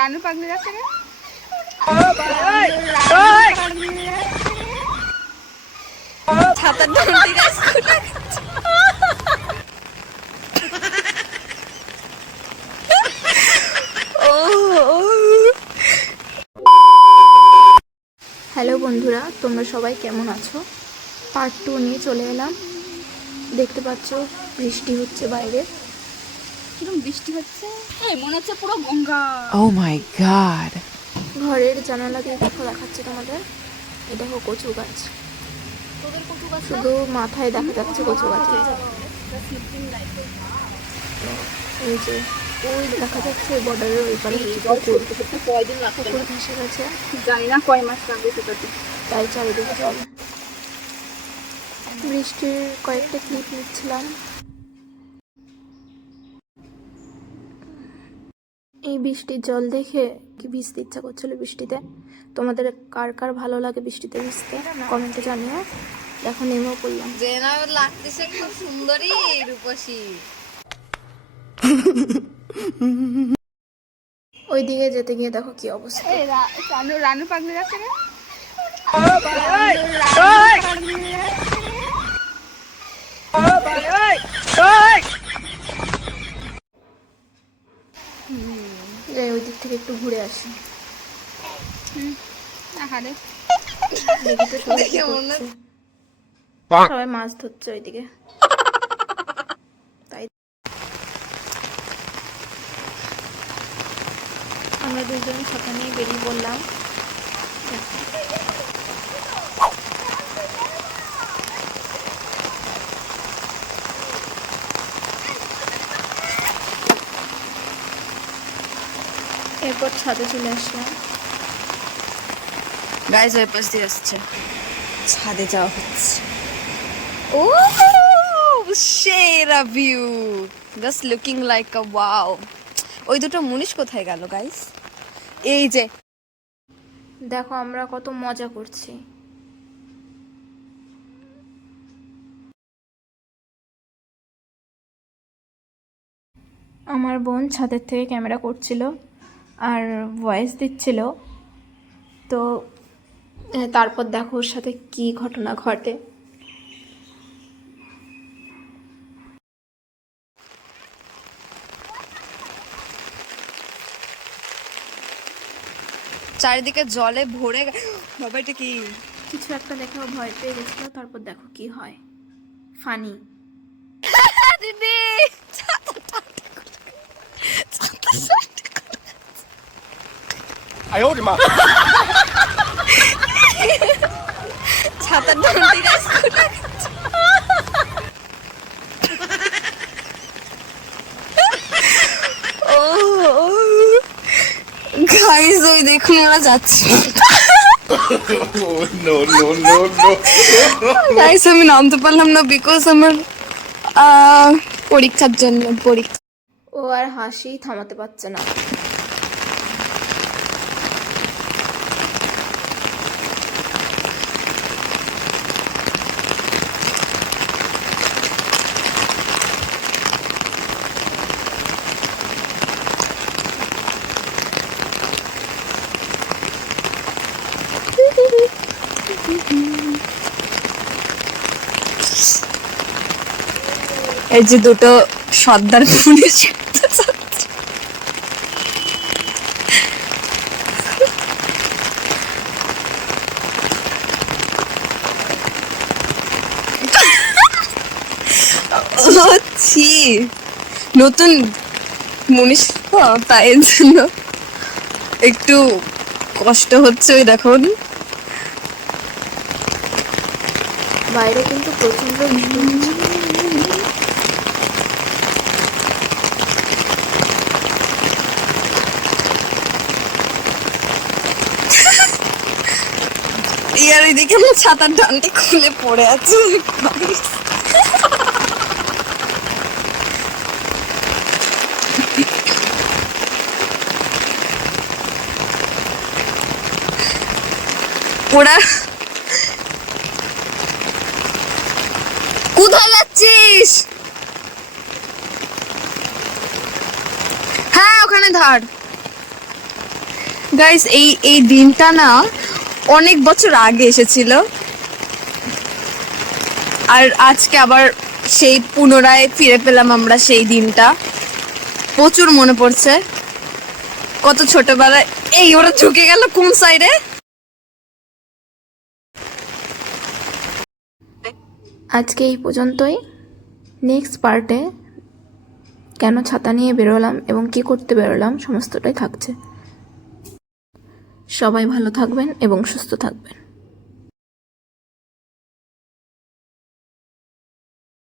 রানু পাগলি যাচ্ছে রে। ছাতার দড়ি গাছ হ্যালো বন্ধুরা, তোমরা সবাই কেমন আছো? পার্ট 2 নিয়ে চলে এলাম। দেখতে পাচ্ছ বৃষ্টি হচ্ছে বাইরে। কিরকম বৃষ্টি হচ্ছে, মনে হচ্ছে পুরো গঙ্গা। Oh my god. ঘরের জানালা দিয়ে দেখো দেখাচ্ছে তোমাদের। এই দেখো কচু গাছ, তোদের কচু গাছ শুধু মাথায় দেখা যাচ্ছে কচু গাছে। এই যে ওই দেখা যাচ্ছে বর্ডারের ওই পারে কয়দিন রাখতে পুকুর ভেসে গেছে, জানি না কয় মাস লাগবে সেটাতে। তাই চারিদিকে জল। বৃষ্টির কয়েকটা ক্লিপ নিচ্ছিলাম। এই বৃষ্টির জল দেখে কি ভিজতে ইচ্ছা করছিল বৃষ্টিতে। তোমাদের কার কার ভালো লাগে বৃষ্টিতে ভিজতে কমেন্টে জানিও। দেখো নেমেও পড়লাম। যে না লাগতেছে খুব সুন্দরী রূপসী। ওই দিকে যেতে গিয়ে দেখো কি অবস্থা। রানু পাগলি যাচ্ছে রে। যাই ওই দিক থেকে একটু ঘুরে আসি। দেখি তো সবাই কি করছে। সবাই মাছ ধরছে ওইদিকে। তাই আমরা দুজন ছাতা নিয়ে বেরিয়ে পড়লাম। এরপর ছাদে চলে আসলাম। গাইজ ওই পাশ দিয়ে আসছে, ছাদে যাওয়া হচ্ছে। ও সেরা ভিউ, জাস্ট লুকিং লাইক আ ওয়াও। ওই দুটো মুনিশ কোথায় গেল গাইজ? এই যে দেখো আমরা কত মজা করছি। আমার বোন ছাদের থেকে ক্যামেরা করছিল আর ভয়েস দিচ্ছিল। তো তারপর দেখো ওর সাথে কি ঘটনা ঘটে। চারিদিকে জলে ভরে বাবা, এটা কি? কিছু একটা দেখে ও ভয় পেয়ে গেছিল। তারপর দেখো কি হয়, ফানি। দিদি ছাতার দড়ি গাছ গাইস ওই দেখুন ওরা যাচ্ছে। গাইস আমি নামতে পারলাম না বিকজ আমার পরীক্ষার জন্য পরীক্ষা। ও আর হাসি থামাতে পারছে না। এই যে দুটো সর্দার পুলিশ নতুন মুনিশ তো, তাই এর জন্য একটু কষ্ট হচ্ছে। ওই দেখুন বাইরে কিন্তু প্রচন্ড বৃষ্টি হচ্ছে। ইয়ার ওইদিকে আমার ছাতার ডানটি খুলে পড়ে আছে। ওরা কোথায় যাচ্ছিস? হ্যাঁ ওখানে ধার। গাইস এই দিনটা না অনেক বছর আগে এসেছিল, আর আজকে আবার সেই পুনরায় ফিরে পেলাম আমরা সেই দিনটা। প্রচুর মনে পড়ছে কত ছোটবেলায়। এই ওরা ঝুঁকে গেল কোন সাইডে? আজকে এই পর্যন্তই। নেক্সট পার্টে কেন ছাতা নিয়ে বেরোলাম এবং কি করতে বেরোলাম সমস্তটাই থাকছে। সবাই ভালো থাকবেন এবং সুস্থ থাকবেন।